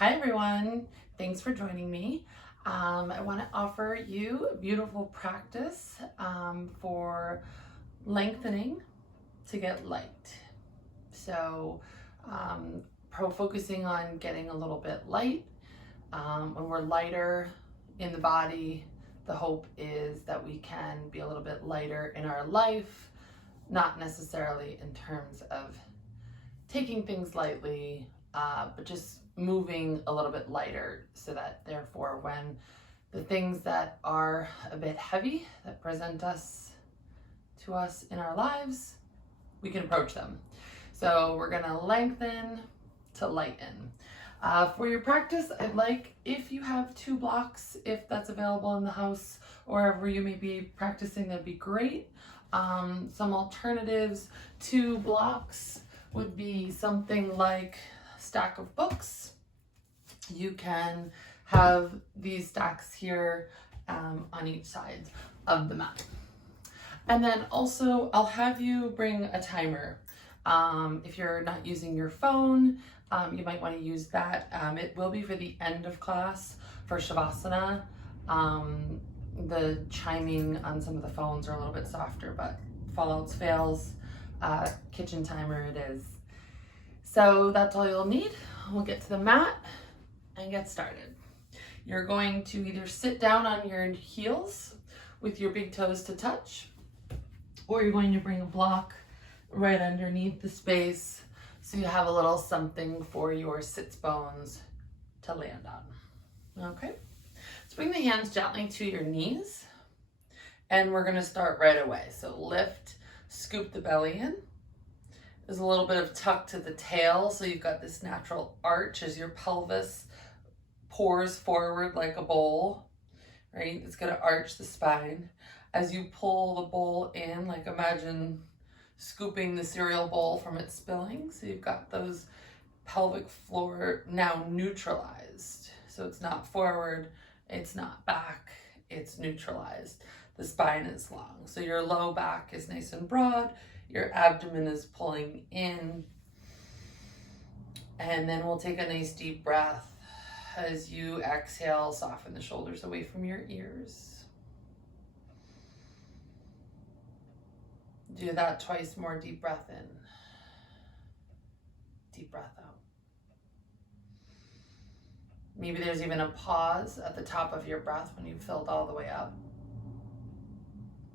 Hi everyone, thanks for joining me. I want to offer you a beautiful practice for lengthening to get light. So focusing on getting a little bit light. When we're lighter in the body, the hope is that we can be a little bit lighter in our life, not necessarily in terms of taking things lightly, but just moving a little bit lighter so that therefore when the things that are a bit heavy that present us to us in our lives, we can approach them. So we're gonna lengthen to lighten. For your practice, I'd like, if you have 2 blocks, if that's available in the house or wherever you may be practicing, that'd be great. Some alternatives, 2 blocks would be something like a stack of books. You can have these stacks here on each side of the mat. And then also I'll have you bring a timer. If you're not using your phone, you might want to use that. It will be for the end of class for Shavasana. The chiming on some of the phones are a little bit softer, but if all else fails, kitchen timer it is. So that's all you'll need. We'll get to the mat and get started. You're going to either sit down on your heels with your big toes to touch, or you're going to bring a block right underneath the space so you have a little something for your sits bones to land on. Okay, so bring the hands gently to your knees and we're going to start right away. So lift, scoop the belly in. There's a little bit of tuck to the tail, so you've got this natural arch as your pelvis pours forward like a bowl, right? It's going to arch the spine. As you pull the bowl in, like imagine scooping the cereal bowl from its spilling. So you've got those pelvic floor now neutralized. So it's not forward, it's not back, it's neutralized. The spine is long. So your low back is nice and broad, your abdomen is pulling in. And then we'll take a nice deep breath. As you exhale, soften the shoulders away from your ears. Do that twice more. Deep breath in. Deep breath out. Maybe there's even a pause at the top of your breath when you've filled all the way up.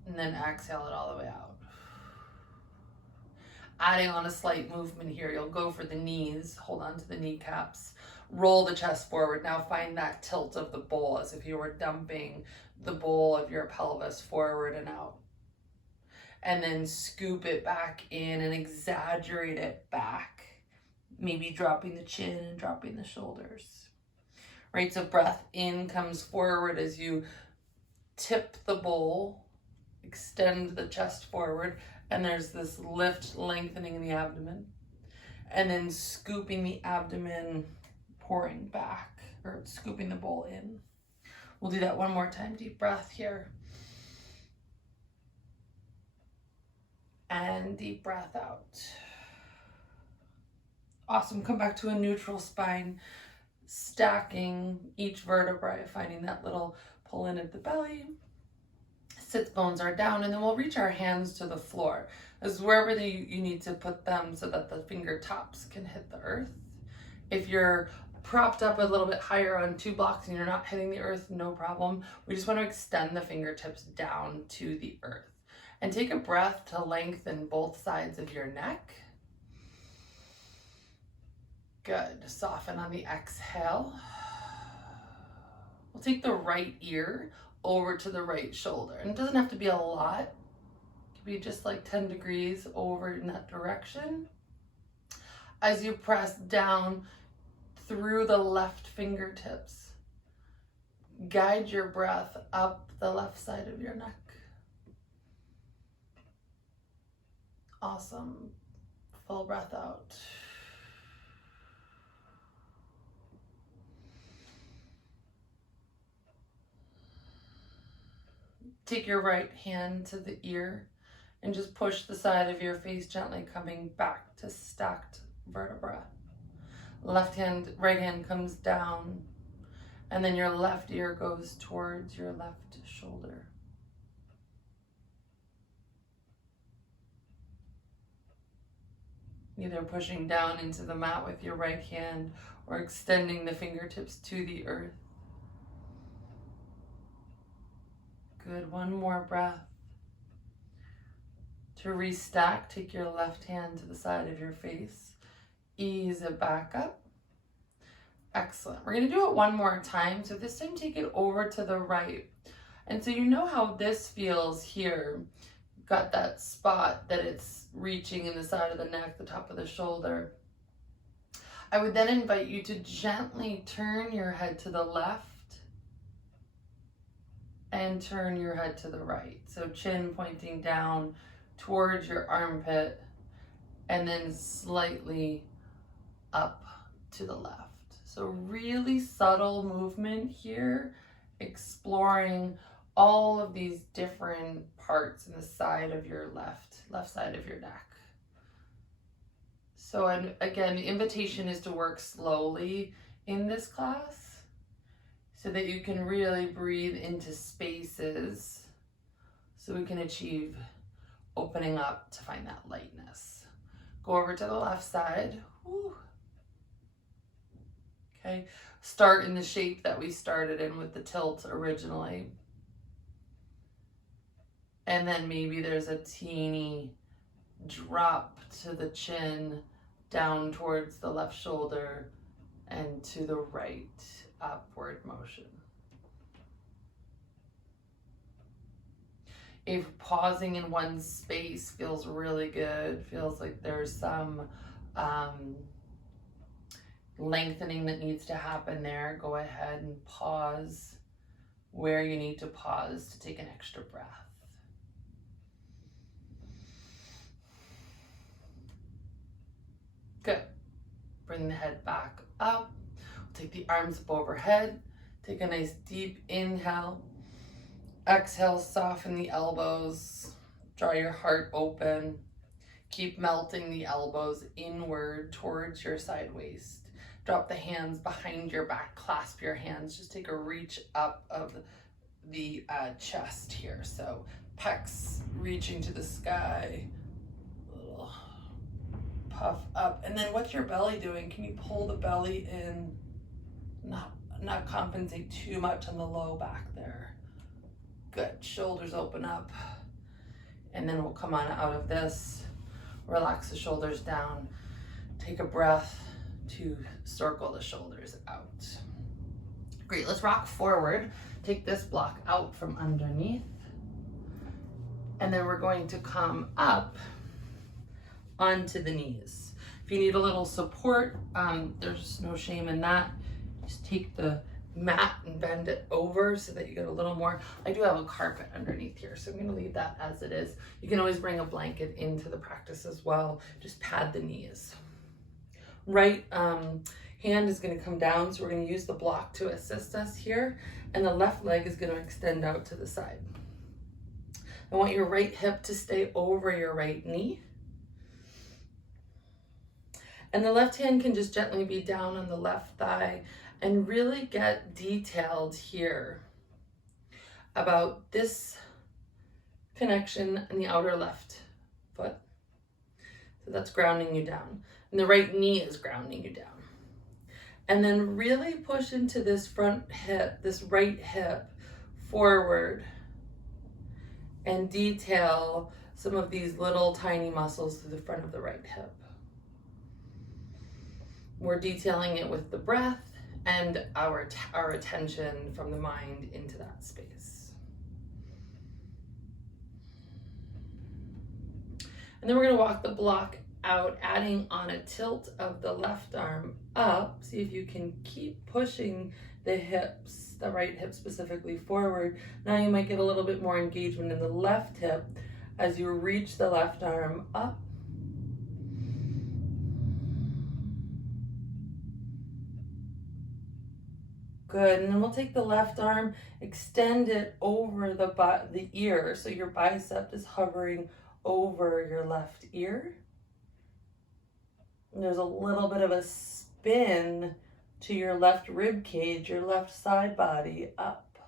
And then exhale it all the way out. Adding on a slight movement here, you'll go for the knees, hold on to the kneecaps, roll the chest forward. Now find that tilt of the bowl as if you were dumping the bowl of your pelvis forward and out. And then scoop it back in and exaggerate it back. Maybe dropping the chin and dropping the shoulders. Right, so breath in comes forward as you tip the bowl, extend the chest forward, and there's this lift, lengthening in the abdomen. And then scooping the abdomen, pouring back, or scooping the bowl in. We'll do that one more time. Deep breath here. And deep breath out. Awesome. Come back to a neutral spine, stacking each vertebrae, finding that little pull in at the belly. Sits bones are down, and then we'll reach our hands to the floor. This is wherever you need to put them so that the fingertips can hit the earth. If you're propped up a little bit higher on 2 blocks and you're not hitting the earth, no problem. We just want to extend the fingertips down to the earth. And take a breath to lengthen both sides of your neck. Good. Soften on the exhale. We'll take the right ear over to the right shoulder. And it doesn't have to be a lot. It could be just like 10 degrees over in that direction. As you press down through the left fingertips, guide your breath up the left side of your neck. Awesome. Full breath out. Take your right hand to the ear and just push the side of your face gently, coming back to stacked vertebra. right hand comes down, and then your left ear goes towards your left shoulder. Either pushing down into the mat with your right hand or extending the fingertips to the earth. Good, one more breath. To restack, take your left hand to the side of your face. Ease it back up. Excellent. We're going to do it one more time. So this time take it over to the right. And so you know how this feels here. You've got that spot that it's reaching in the side of the neck, the top of the shoulder. I would then invite you to gently turn your head to the left and turn your head to the right. So chin pointing down towards your armpit and then slightly up to the left. So really subtle movement here, exploring all of these different parts in the side of your left side of your neck. So and again, the invitation is to work slowly in this class so that you can really breathe into spaces so we can achieve opening up to find that lightness. Go over to the left side. Woo. Okay, start in the shape that we started in with the tilt originally. And then maybe there's a teeny drop to the chin, down towards the left shoulder, and to the right, upward motion. If pausing in one space feels really good, feels like there's some lengthening that needs to happen there, go ahead and pause where you need to pause to take an extra breath. Good. Bring the head back up. Take the arms up overhead. Take a nice deep inhale. Exhale, soften the elbows. Draw your heart open. Keep melting the elbows inward towards your side waist. Drop the hands behind your back. Clasp your hands. Just take a reach up of the chest here. So pecs reaching to the sky. Little puff up. And then what's your belly doing? Can you pull the belly in? Not compensate too much on the low back there. Good. Shoulders open up. And then we'll come on out of this. Relax the shoulders down. Take a breath to circle the shoulders out. Great. Let's rock forward. Take this block out from underneath. And then we're going to come up onto the knees. If you need a little support, there's no shame in that. Just take the mat and bend it over so that you get a little more. I do have a carpet underneath here, so I'm going to leave that as it is. You can always bring a blanket into the practice as well. Just pad the knees. Right hand is going to come down, so we're going to use the block to assist us here, and the left leg is going to extend out to the side. I want your right hip to stay over your right knee. And the left hand can just gently be down on the left thigh and really get detailed here about this connection in the outer left foot. So that's grounding you down. And the right knee is grounding you down. And then really push into this front hip, this right hip forward, and detail some of these little tiny muscles to the front of the right hip. We're detailing it with the breath and our attention from the mind into that space. And then we're going to walk the block out, adding on a tilt of the left arm up. See if you can keep pushing the hips, the right hip specifically, forward. Now you might get a little bit more engagement in the left hip as you reach the left arm up. Good, and then we'll take the left arm, extend it over the ear, so your bicep is hovering over your left ear. And there's a little bit of a spin to your left rib cage, your left side body up.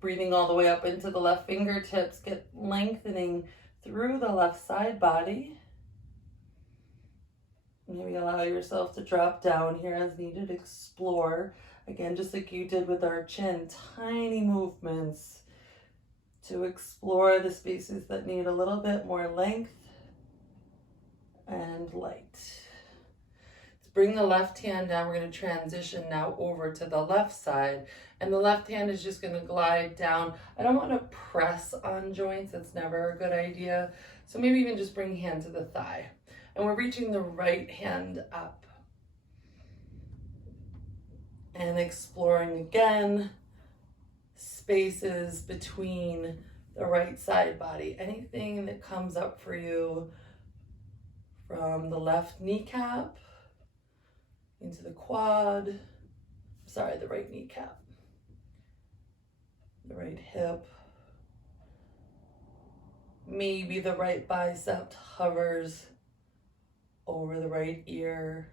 Breathing all the way up into the left fingertips, get lengthening through the left side body. Maybe allow yourself to drop down here as needed. Explore, again, just like you did with our chin, tiny movements to explore the spaces that need a little bit more length and light. Let's bring the left hand down. We're going to transition now over to the left side, and the left hand is just going to glide down. I don't want to press on joints. That's never a good idea. So maybe even just bring hand to the thigh. And we're reaching the right hand up and exploring again spaces between the right side body. Anything that comes up for you from the left kneecap into the quad, the right kneecap, the right hip, maybe the right bicep hovers over the right ear.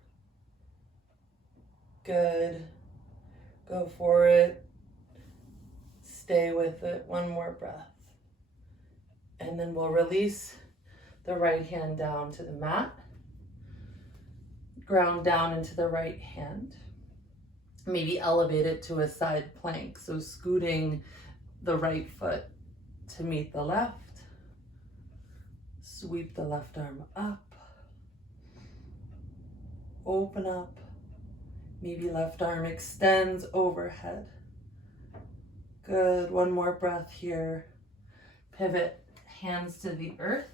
Good. Go for it. Stay with it. One more breath. And then we'll release the right hand down to the mat. Ground down into the right hand. Maybe elevate it to a side plank. So scooting the right foot to meet the left. Sweep the left arm up. Open up. Maybe left arm extends overhead. Good. One more breath here. Pivot, hands to the earth.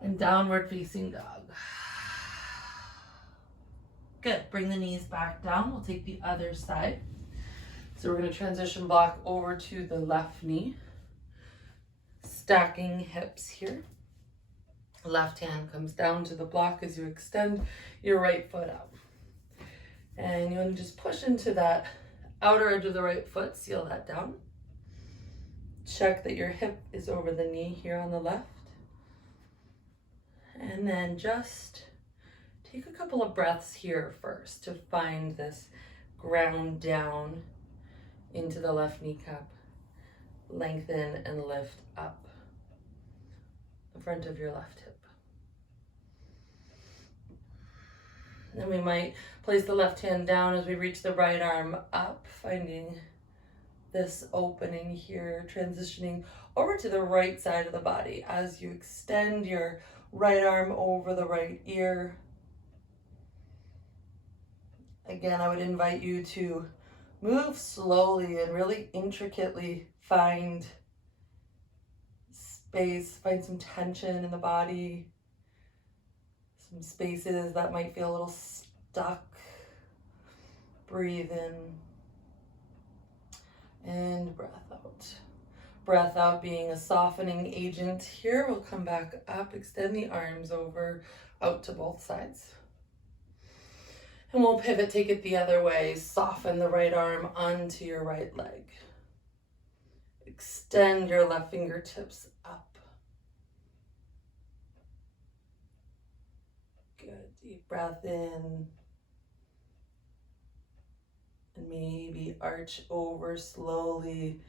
And downward facing dog. Good. Bring the knees back down. We'll take the other side. So we're going to transition block over to the left knee. Stacking hips here. Left hand comes down to the block as you extend your right foot out. And you want to just push into that outer edge of the right foot, seal that down. Check that your hip is over the knee here on the left. And then just take a couple of breaths here first to find this ground down into the left kneecap. Lengthen and lift up the front of your left hip. Then we might place the left hand down as we reach the right arm up, finding this opening here, transitioning over to the right side of the body as you extend your right arm over the right ear. Again, I would invite you to move slowly and really intricately find space, find some tension in the body, some spaces that might feel a little stuck. Breathe in and breath out. Breath out being a softening agent here. We'll come back up, extend the arms over, out to both sides. And we'll pivot, take it the other way. Soften the right arm onto your right leg. Extend your left fingertips up. Good. Deep breath in. And maybe arch over slowly,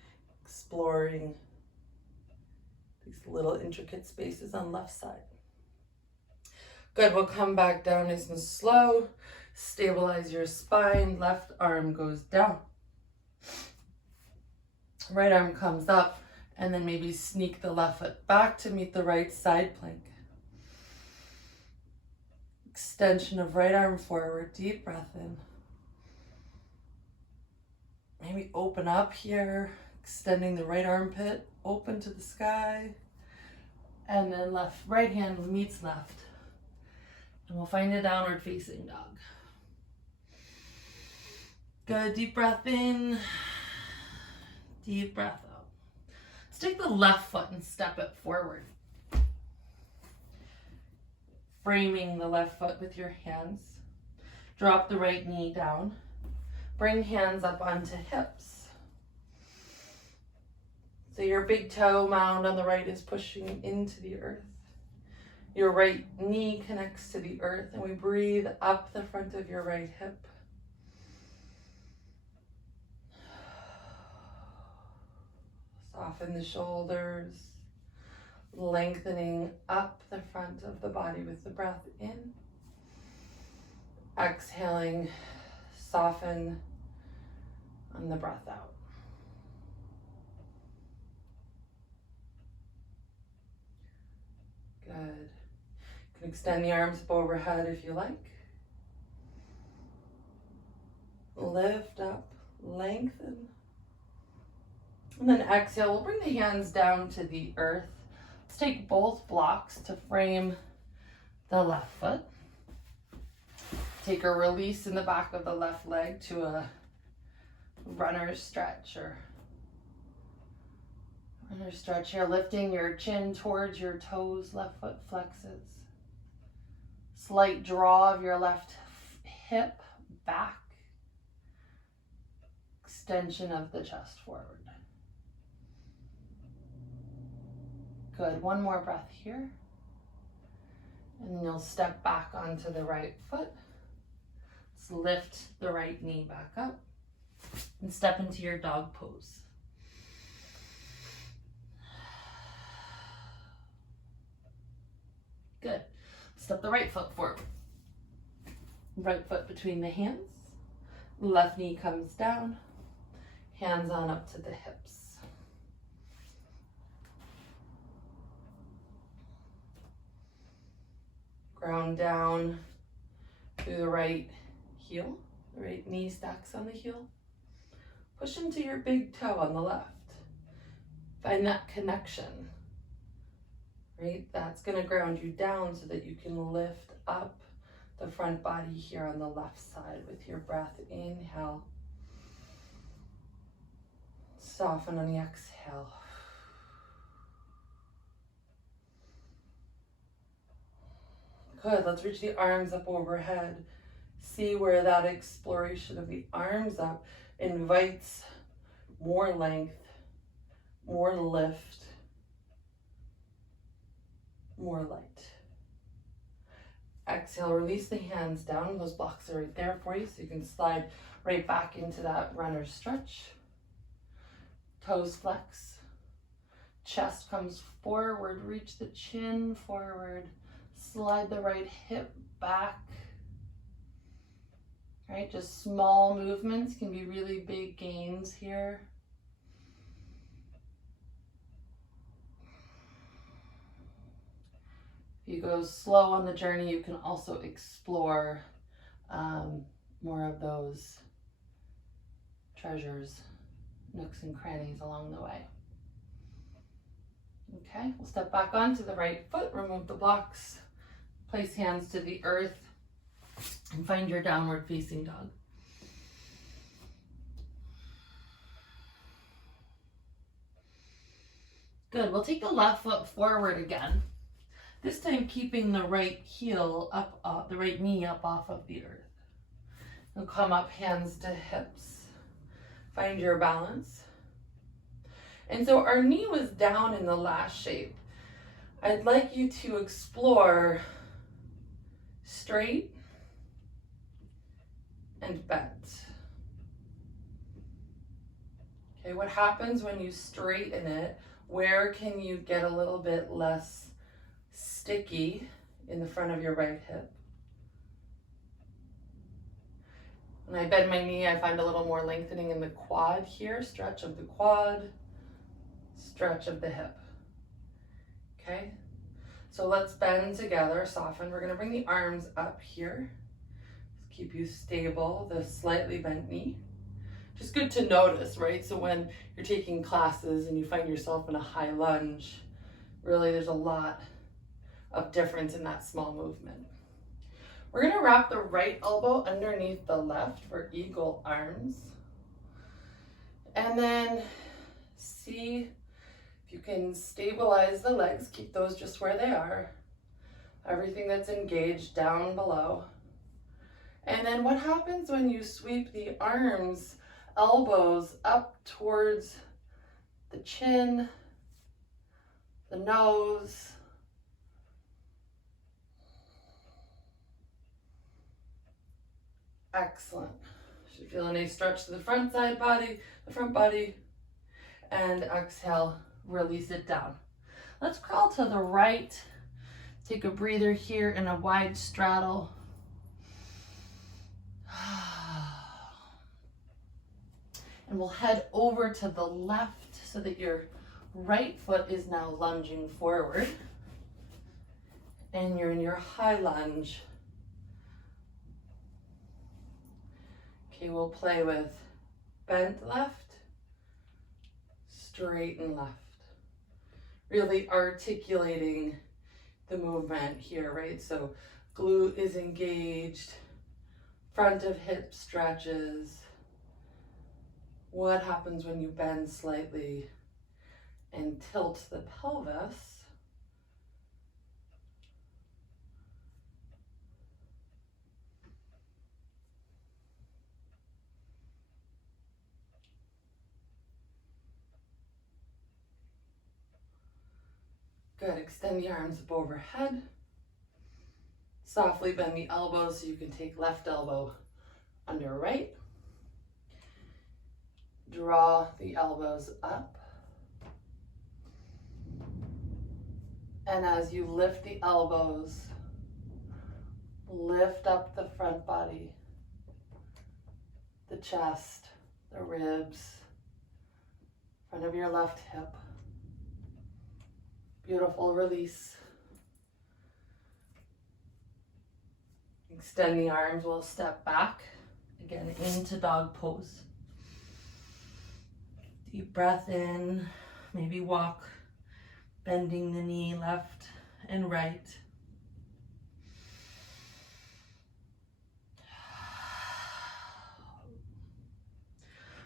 exploring these little intricate spaces on left side. Good. We'll come back down nice and slow. Stabilize your spine. Left arm goes down. Right arm comes up, and then maybe sneak the left foot back to meet the right side plank. Extension of right arm forward. Deep breath in. Maybe open up here, extending the right armpit open to the sky. And then right hand meets left. And we'll find a downward facing dog. Good. Deep breath in. Deep breath out. Let's take the left foot and step it forward. Framing the left foot with your hands. Drop the right knee down. Bring hands up onto hips. So your big toe mound on the right is pushing into the earth. Your right knee connects to the earth, and we breathe up the front of your right hip. Soften the shoulders, lengthening up the front of the body with the breath in. Exhaling, soften on the breath out. Good. You can extend the arms up overhead if you like. Lift up, lengthen. And then exhale, we'll bring the hands down to the earth. Let's take both blocks to frame the left foot. Take a release in the back of the left leg to a runner's stretch or runner's stretch here, lifting your chin towards your toes, left foot flexes. Slight draw of your left hip back. Extension of the chest forward. Good, one more breath here. And then you'll step back onto the right foot. Let's lift the right knee back up and step into your dog pose. Good. Step the right foot forward. Right foot between the hands. Left knee comes down. Hands on up to the hips. Ground down through the right heel. The right knee stacks on the heel. Push into your big toe on the left. Find that connection, right? That's gonna ground you down so that you can lift up the front body here on the left side with your breath. Inhale. Soften on the exhale. Good, let's reach the arms up overhead. See where that exploration of the arms up invites more length, more lift, more light. Exhale, release the hands down. Those blocks are right there for you, so you can slide right back into that runner's stretch. Toes flex. Chest comes forward, reach the chin forward. Slide the right hip back. Right, just small movements can be really big gains here. If you go slow on the journey, you can also explore more of those treasures, nooks and crannies along the way. Okay, we'll step back onto the right foot, remove the blocks, place hands to the earth, and find your downward facing dog. Good, we'll take the left foot forward again. This time keeping the right heel up, the right knee up off of the earth. You'll come up, hands to hips. Find your balance. And so our knee was down in the last shape. I'd like you to explore straight and bent. Okay, what happens when you straighten it? Where can you get a little bit less sticky in the front of your right hip? When I bend my knee, I find a little more lengthening in the quad here. Stretch of the quad, stretch of the hip. Okay, so let's bend together, soften. We're gonna bring the arms up here. Keep you stable, the slightly bent knee. Just good to notice, right? So when you're taking classes and you find yourself in a high lunge, really there's a lot of difference in that small movement. We're gonna wrap the right elbow underneath the left for eagle arms. And then see if you can stabilize the legs, keep those just where they are. Everything that's engaged down below. And then what happens when you sweep the arms, elbows up towards the chin, the nose. Excellent. Should feel a nice stretch to the front side body, the front body, and exhale, release it down. Let's crawl to the right. Take a breather here in a wide straddle. And we'll head over to the left so that your right foot is now lunging forward. And you're in your high lunge. Okay, we'll play with bent left, straighten left. Really articulating the movement here, right? So glute is engaged, front of hip stretches. What happens when you bend slightly and tilt the pelvis? Good, extend the arms up overhead. Softly bend the elbows so you can take left elbow under right. Draw the elbows up. And as you lift the elbows, lift up the front body, the chest, the ribs, front of your left hip. Beautiful release. Extend the arms, we'll step back, again into dog pose. Deep breath in, maybe walk, bending the knee left and right.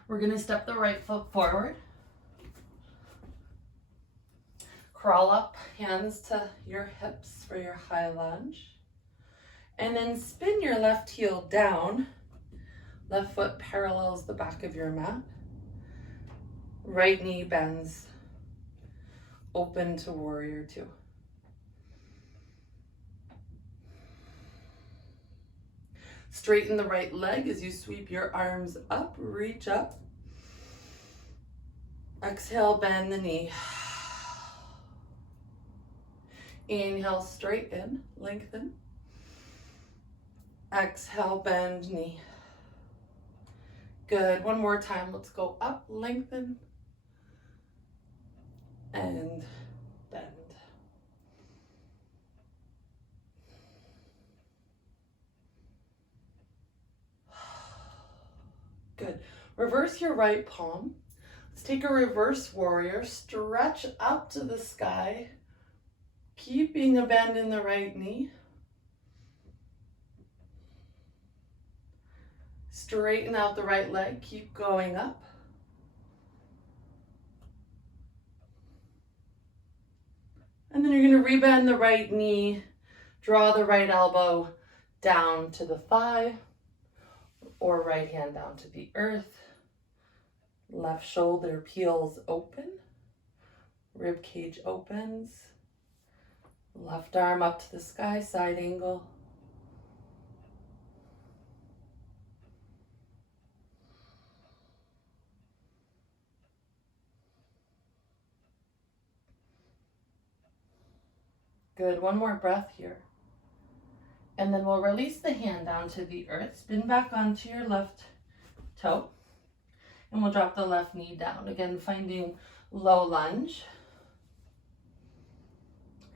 We're gonna step the right foot forward. Crawl up, hands to your hips for your high lunge. And then spin your left heel down. Left foot parallels the back of your mat. Right knee bends, open to warrior two. Straighten the right leg as you sweep your arms up, reach up. Exhale, bend the knee. Inhale, straighten, lengthen. Exhale, bend knee. Good, one more time. Let's go up, lengthen, and bend. Good. Reverse your right palm. Let's take a reverse warrior. Stretch up to the sky, keeping a bend in the right knee. Straighten out the right leg, keep going up. And then you're going to rebend the right knee, draw the right elbow down to the thigh, or right hand down to the earth. Left shoulder peels open, rib cage opens. Left arm up to the sky, side angle. Good, one more breath here. And then we'll release the hand down to the earth, spin back onto your left toe, and we'll drop the left knee down. Again, finding low lunge.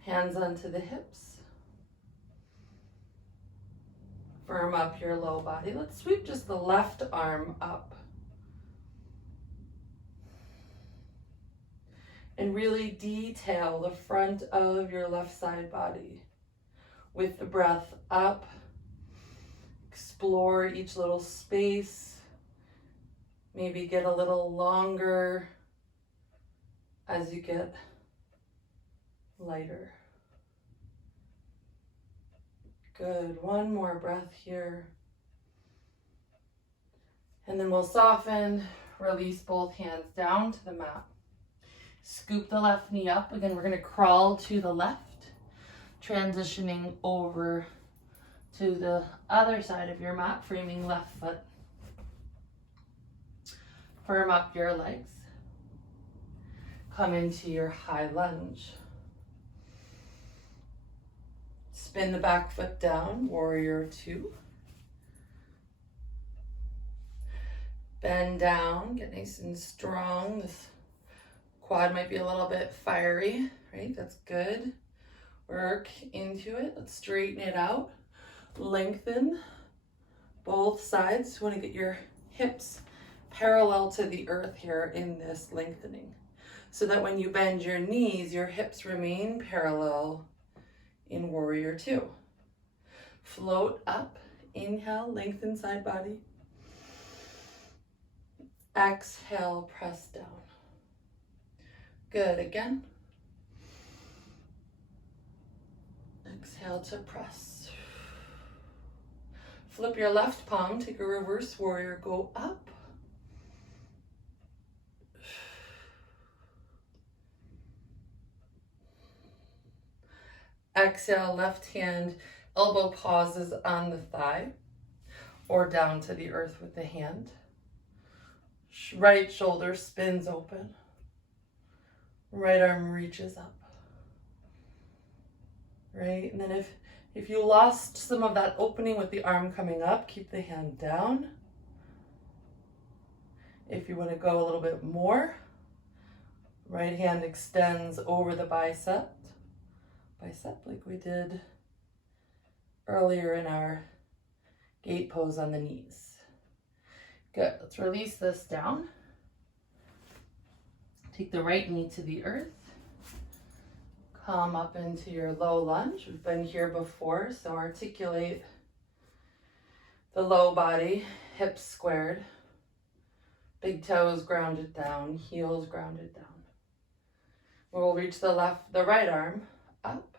Hands onto the hips. Firm up your low body. Let's sweep just the left arm up. And really detail the front of your left side body with the breath up. Explore each little space. Maybe get a little longer as you get lighter. Good, one more breath here. And then we'll soften, release both hands down to the mat. Scoop the left knee up. Again, we're going to crawl to the left, transitioning over to the other side of your mat, framing left foot. Firm up your legs. Come into your high lunge. Spin the back foot down, warrior two. Bend down, get nice and strong. This quad might be a little bit fiery, right? That's good. Work into it. Let's straighten it out. Lengthen both sides. You want to get your hips parallel to the earth here in this lengthening, so that when you bend your knees, your hips remain parallel in warrior two. Float up, inhale, lengthen side body. Exhale, press down. Good, again. Exhale to press. Flip your left palm, take a reverse warrior, go up. Exhale, left hand, elbow pauses on the thigh or down to the earth with the hand. Right shoulder spins open. Right arm reaches up. Right, and then if you lost some of that opening with the arm coming up, keep the hand down. If you want to go a little bit more, right hand extends over the bicep like we did earlier in our gate pose on the knees. Good, let's release this down. Take the right knee to the earth. Come up into your low lunge. We've been here before, so articulate the low body, hips squared, big toes grounded down, heels grounded down. We'll reach the right arm up.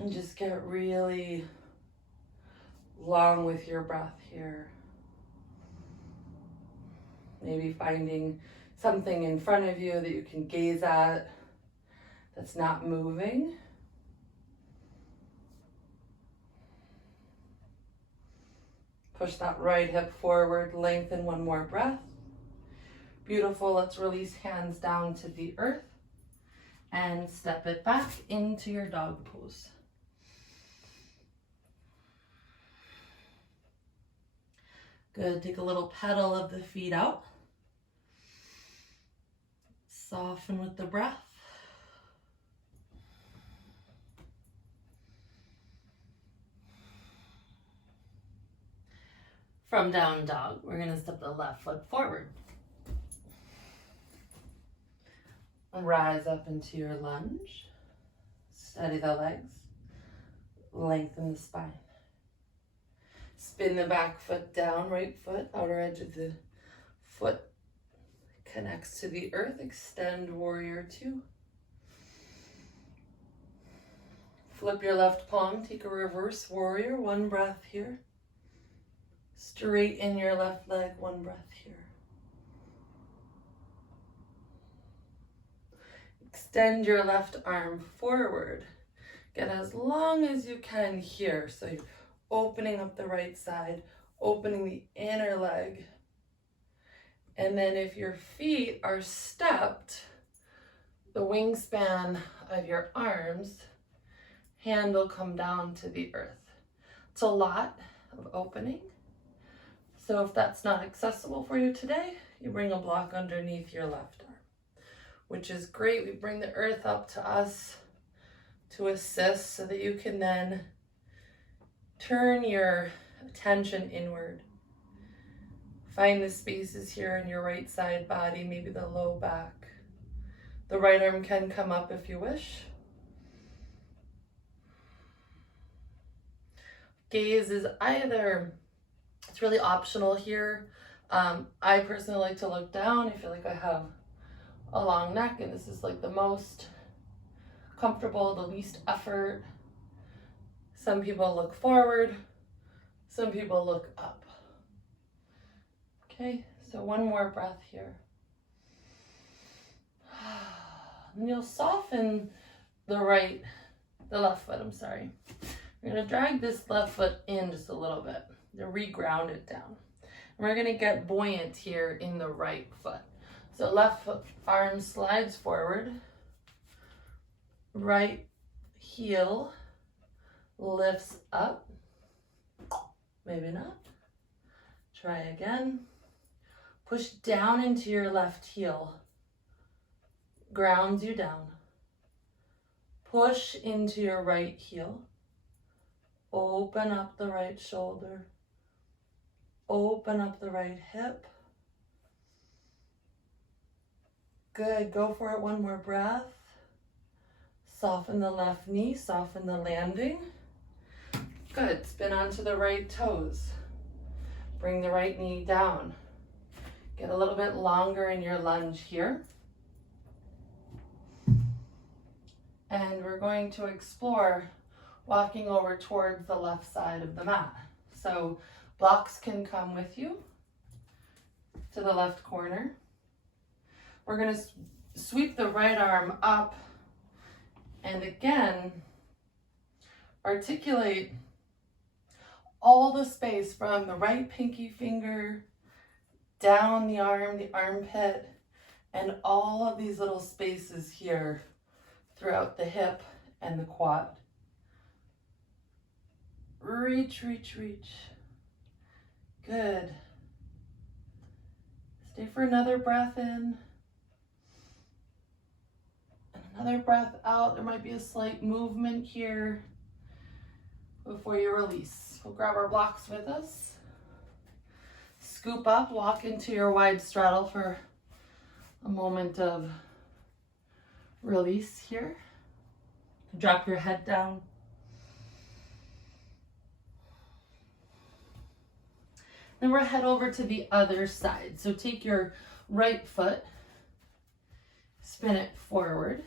And just get really long with your breath here. Maybe finding something in front of you that you can gaze at that's not moving. Push that right hip forward, lengthen one more breath. Beautiful, let's release hands down to the earth and step it back into your dog pose. Good, take a little pedal of the feet out. Soften with the breath. From down dog, we're gonna step the left foot forward. Rise up into your lunge. Steady the legs. Lengthen the spine. Spin the back foot down, right foot, outer edge of the foot connects to the earth. Extend warrior two. Flip your left palm, take a reverse warrior, one breath here. Straighten your left leg, one breath here. Extend your left arm forward. Get as long as you can here. So you're opening up the right side, opening the inner leg. And then if your feet are stepped, the wingspan of your arms, hand will come down to the earth. It's a lot of opening. So if that's not accessible for you today, you bring a block underneath your left arm, which is great. We bring the earth up to us to assist so that you can then turn your attention inward. Find the spaces here in your right side body, maybe the low back. The right arm can come up if you wish. Gaze is either, it's really optional here. I personally like to look down. I feel like I have a long neck and this is like the most comfortable, the least effort. Some people look forward, some people look up. Okay, so one more breath here. And you'll soften the left foot, I'm sorry. You're gonna drag this left foot in just a little bit to re-ground it down. And we're gonna get buoyant here in the right foot. So left foot arm slides forward, right heel lifts up, maybe not. Try again. Push down into your left heel, grounds you down. Push into your right heel, open up the right shoulder, open up the right hip. Good, go for it, one more breath. Soften the left knee, soften the landing. Good, spin onto the right toes. Bring the right knee down. Get a little bit longer in your lunge here. And we're going to explore walking over towards the left side of the mat. So blocks can come with you to the left corner. We're going to sweep the right arm up and again articulate all the space from the right pinky finger down the arm, the armpit, and all of these little spaces here throughout the hip and the quad. Reach, reach, reach. Good. Stay for another breath in. And another breath out. There might be a slight movement here before you release. We'll grab our blocks with us. Scoop up, walk into your wide straddle for a moment of release here. Drop your head down. Then we'll head over to the other side. So take your right foot, spin it forward.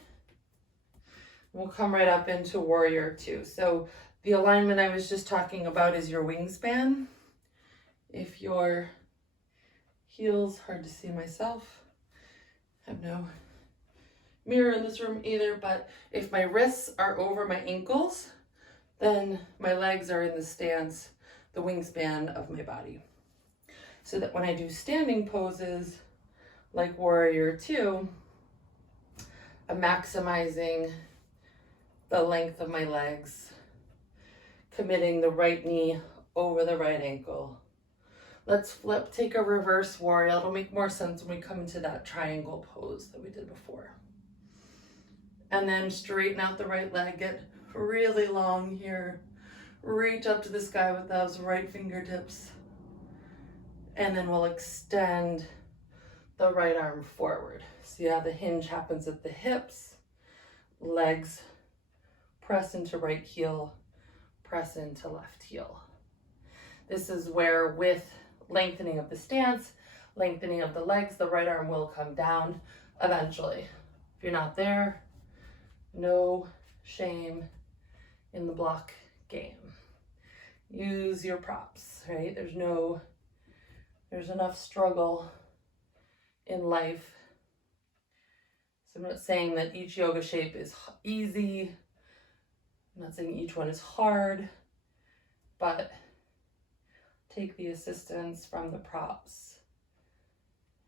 We'll come right up into warrior two. So the alignment I was just talking about is your wingspan. If your heels, hard to see myself, I have no mirror in this room either, but if my wrists are over my ankles, then my legs are in the stance, the wingspan of my body. So that when I do standing poses like warrior two, I'm maximizing the length of my legs, committing the right knee over the right ankle. Let's flip, take a reverse warrior. It'll make more sense when we come into that triangle pose that we did before. And then straighten out the right leg, get really long here. Reach up to the sky with those right fingertips. And then we'll extend the right arm forward. See how the hinge happens at the hips, legs press into right heel, press into left heel. This is where with lengthening of the stance, lengthening of the legs, the right arm will come down eventually. If you're not there, no shame in the block game. Use your props, right? There's enough struggle in life. So I'm not saying that each yoga shape is easy. I'm not saying each one is hard, but take the assistance from the props.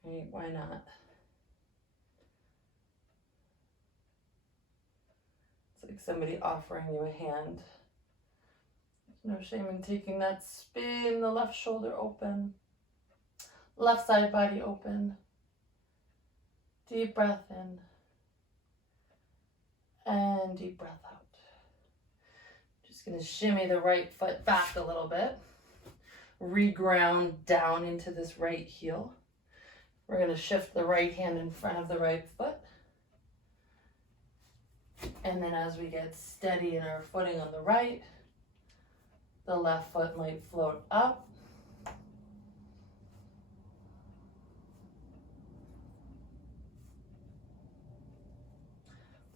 Right? Why not? It's like somebody offering you a hand. There's no shame in taking that spin, the left shoulder open, left side body open. Deep breath in and deep breath out. Just going to shimmy the right foot back a little bit. Reground down into this right heel. We're going to shift the right hand in front of the right foot. And then as we get steady in our footing on the right, the left foot might float up.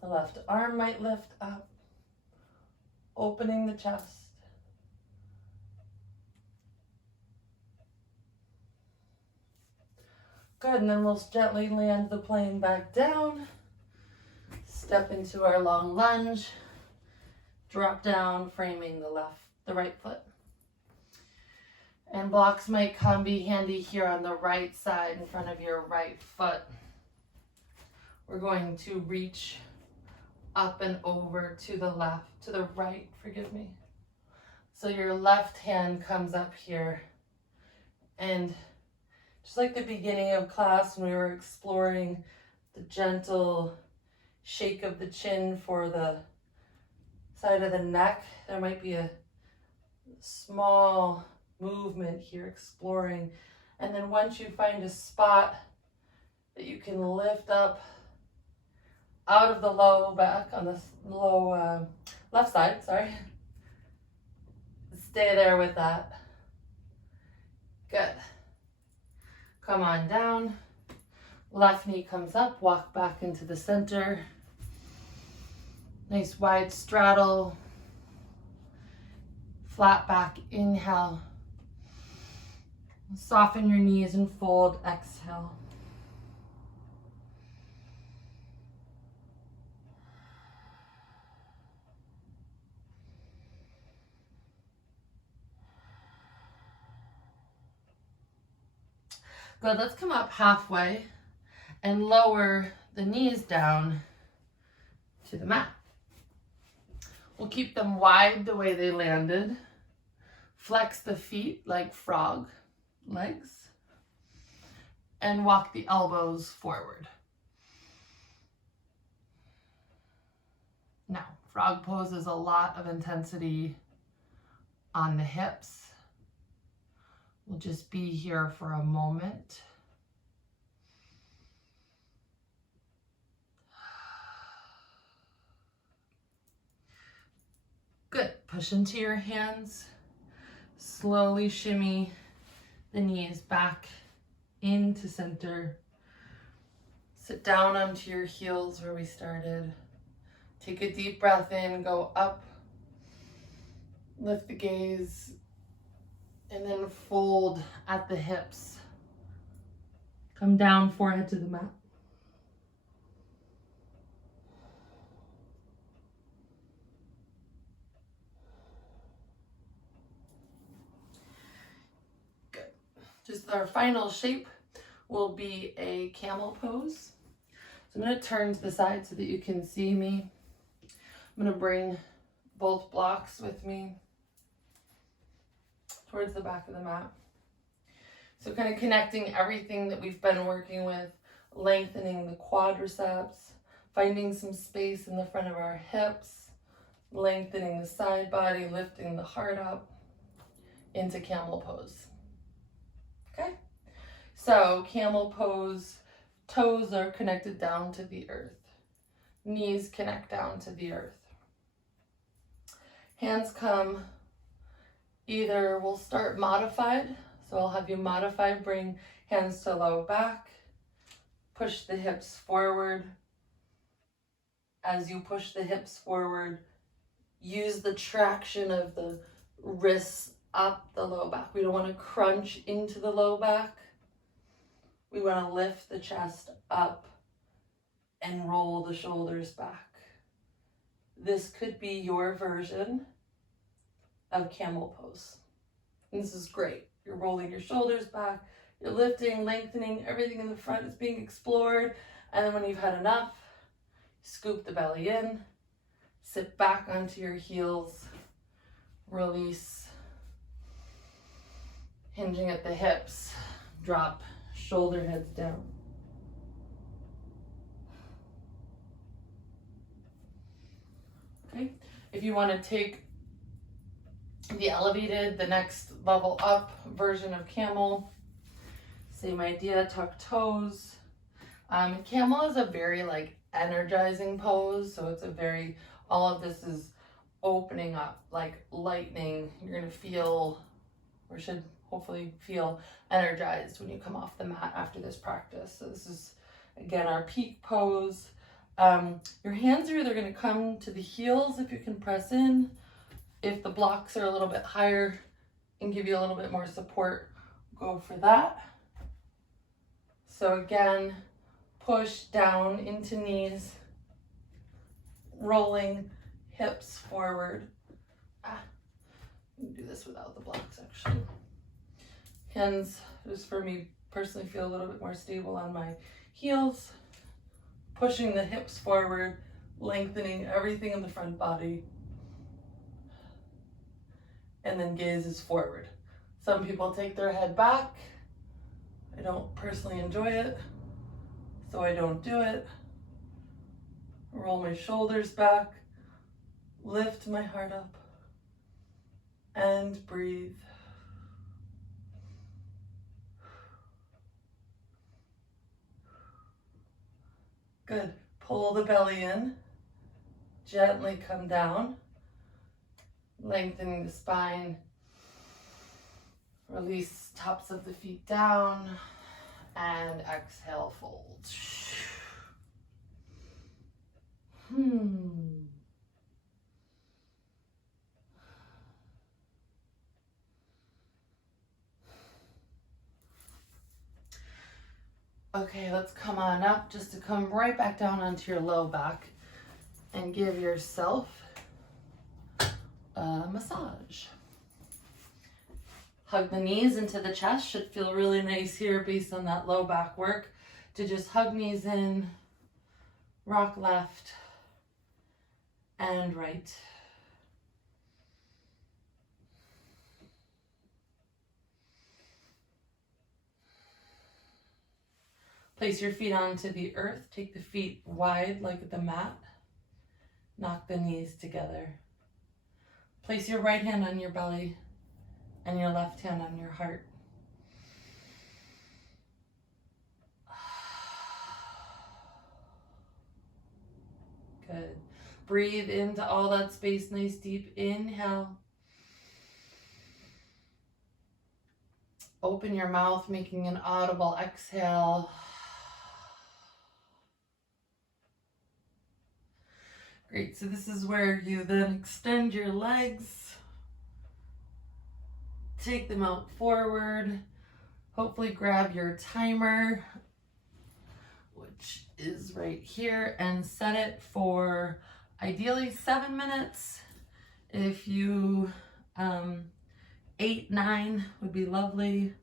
The left arm might lift up, opening the chest. Good, and then we'll gently land the plane back down. step into our long lunge, drop down, framing the right foot. And blocks might be handy here on the right side in front of your right foot. We're going to reach up and over to the right, forgive me. So your left hand comes up here, and just like the beginning of class when we were exploring the gentle shake of the chin for the side of the neck, there might be a small movement here exploring. And then once you find a spot that you can lift up out of the low back on the low left side, stay there with that. Good. Come on down. Left knee comes up, walk back into the center. Nice wide straddle. Flat back, inhale. Soften your knees and fold, exhale. Good, let's come up halfway and lower the knees down to the mat. We'll keep them wide the way they landed. Flex the feet like frog legs and walk the elbows forward. Now, frog pose is a lot of intensity on the hips. We'll just be here for a moment. Good. Push into your hands. Slowly shimmy the knees back into center. Sit down onto your heels where we started. Take a deep breath in, go up. Lift the gaze. And then fold at the hips. Come down, forehead to the mat. Good. Just our final shape will be a camel pose. So I'm going to turn to the side so that you can see me. I'm going to bring both blocks with me towards the back of the mat. So kind of connecting everything that we've been working with, lengthening the quadriceps, finding some space in the front of our hips, lengthening the side body, lifting the heart up into camel pose. Okay? So camel pose, toes are connected down to the earth. Knees connect down to the earth. Hands come. Either we'll start modified, so I'll have you modified, bring hands to low back, push the hips forward. As you push the hips forward, use the traction of the wrists up the low back. We don't want to crunch into the low back. We want to lift the chest up and roll the shoulders back. This could be your version of camel pose. And this is great. You're rolling your shoulders back, you're lifting, lengthening, everything in the front is being explored. And then when you've had enough, scoop the belly in, sit back onto your heels, release, hinging at the hips, drop shoulder heads down. Okay, if you want to take the next level up version of camel, same idea, tuck toes. Camel is a very energizing pose, so it's all of this is opening up, like lightening. You're gonna feel, or should hopefully feel, energized when you come off the mat after this practice. So this is, again, our peak pose. Your hands are either gonna come to the heels if you can press in. If the blocks are a little bit higher and give you a little bit more support, go for that. So again, push down into knees. rolling hips forward. Do this without the blocks actually. Hands, just for me personally, feel a little bit more stable on my heels. Pushing the hips forward, lengthening everything in the front body. And then gaze is forward. Some people take their head back. I don't personally enjoy it, so I don't do it. Roll my shoulders back, lift my heart up, and breathe. Good. Pull the belly in, gently come down, lengthening the spine. Release tops of the feet down, and exhale, fold. Okay, let's come on up just to come right back down onto your low back and give yourself a massage. Hug the knees into the chest. Should feel really nice here based on that low back work. To just hug knees in, rock left and right. Place your feet onto the earth. Take the feet wide like the mat. Knock the knees together. Place your right hand on your belly and your left hand on your heart. Good. Breathe into all that space, nice deep inhale. Open your mouth, making an audible exhale. Great, so this is where you then extend your legs. Take them out forward. Hopefully grab your timer, which is right here, and set it for ideally 7 minutes. If you, 8, 9 would be lovely.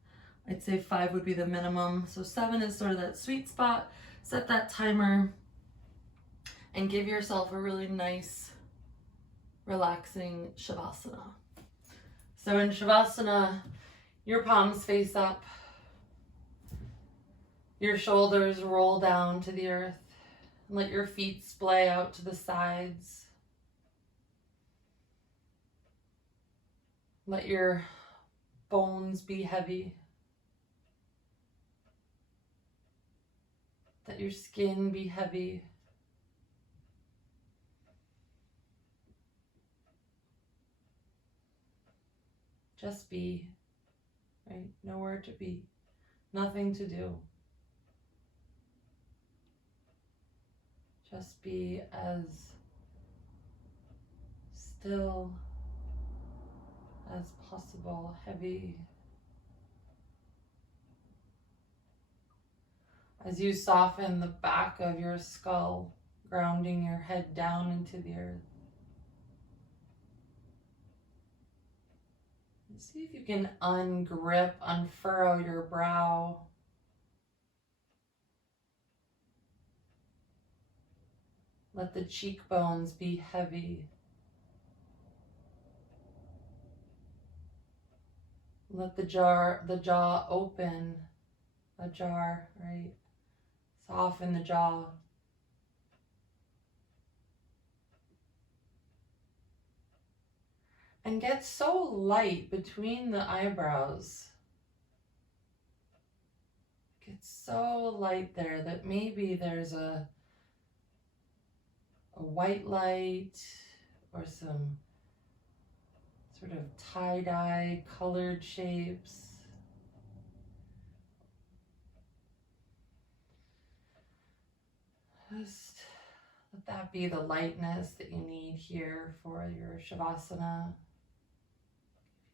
I'd say 5 would be the minimum. So 7 is sort of that sweet spot. Set that timer and give yourself a really nice, relaxing Shavasana. So in Shavasana, your palms face up, your shoulders roll down to the earth, and let your feet splay out to the sides. Let your bones be heavy. Let your skin be heavy. Just be, right? Nowhere to be, nothing to do. Just be as still as possible, heavy. As you soften the back of your skull, grounding your head down into the earth. See if you can ungrip, unfurrow your brow. Let the cheekbones be heavy. Let the jaw open, ajar, right? Soften the jaw. And get so light between the eyebrows. Get so light there that maybe there's a white light or some sort of tie-dye colored shapes. Just let that be the lightness that you need here for your Shavasana.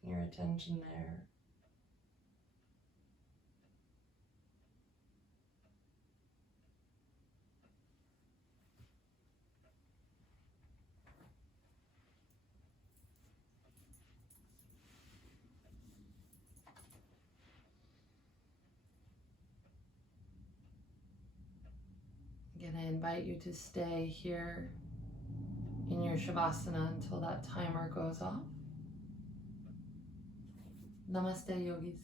Your attention there. Again, I invite you to stay here in your Shavasana until that timer goes off. Namaste, yogis.